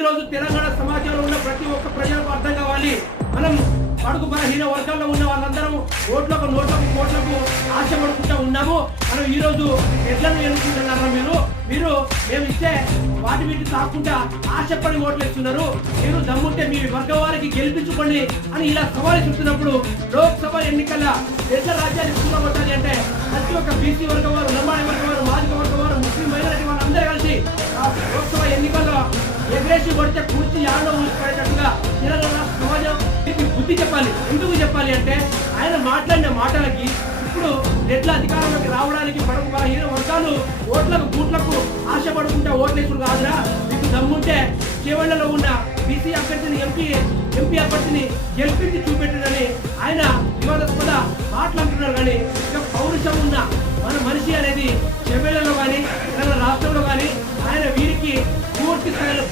ఈరోజు తెలంగాణ సమాజంలో ఉన్న ప్రతి ఒక్క ప్రజలకు అర్థం కావాలి. మనం అడుగు బలహీన వర్గాల్లో ఉన్న వాళ్ళందరం ఓట్లకు నోట్లకు కోట్లకు ఆశపడుకుంటూ ఉన్నాము. మనం ఈరోజు ఎట్లను ఎన్నుకుంటున్నారా మీరు మేము ఇస్తే వాటి వీటి తాకుండా ఆశపడి ఓట్లు ఇస్తున్నారు. మీరు దమ్ముంటే మీ వర్గ వారికి గెలిపించుకోండి అని ఇలా సవాలు చెప్తున్నప్పుడు లోక్సభ ఎన్నికల దేశ రాజ్యాన్ని కూడగొట్టాలి అంటే ప్రతి ఒక్క బీసీ వర్గ వారు, లంబాడి వర్గ వారు, మాదిక వర్గ వారు, ముస్లిం మైనారిటీ వాళ్ళు అందరూ కలిసి లోక్సభ ఎన్నికల్లో ఎగ్రేషన్ కొడితే పూర్తి యాడలో ఊసిపడేటట్టుగా తెలంగాణ సమాజం బుద్ధి చెప్పాలి. ఎందుకు చెప్పాలి అంటే ఆయన మాట్లాడిన మాటలకి ఇప్పుడు రెడ్ల అధికారంలోకి రావడానికి పడకు బలహీన వర్గాలు ఓట్లకు బూట్లకు ఆశపడుకుంటే ఓట్లేసుడు కాదురా. మీకు దమ్ముంటే చేవళ్లలో ఉన్న బీసీ అభ్యర్థిని ఎంపీ అభ్యర్థిని గెలిపించి చూపెట్టడని ఆయన వివాదాస్పద మాట్లాడుతున్నారు. కానీ ఇక పౌరుషం ఉన్న మన మనిషి అనేది చెవెళ్లలో కానీ తెలంగాణ రాష్ట్రంలో కానీ ఆయన వీరికి పూర్తి స్థాయిలో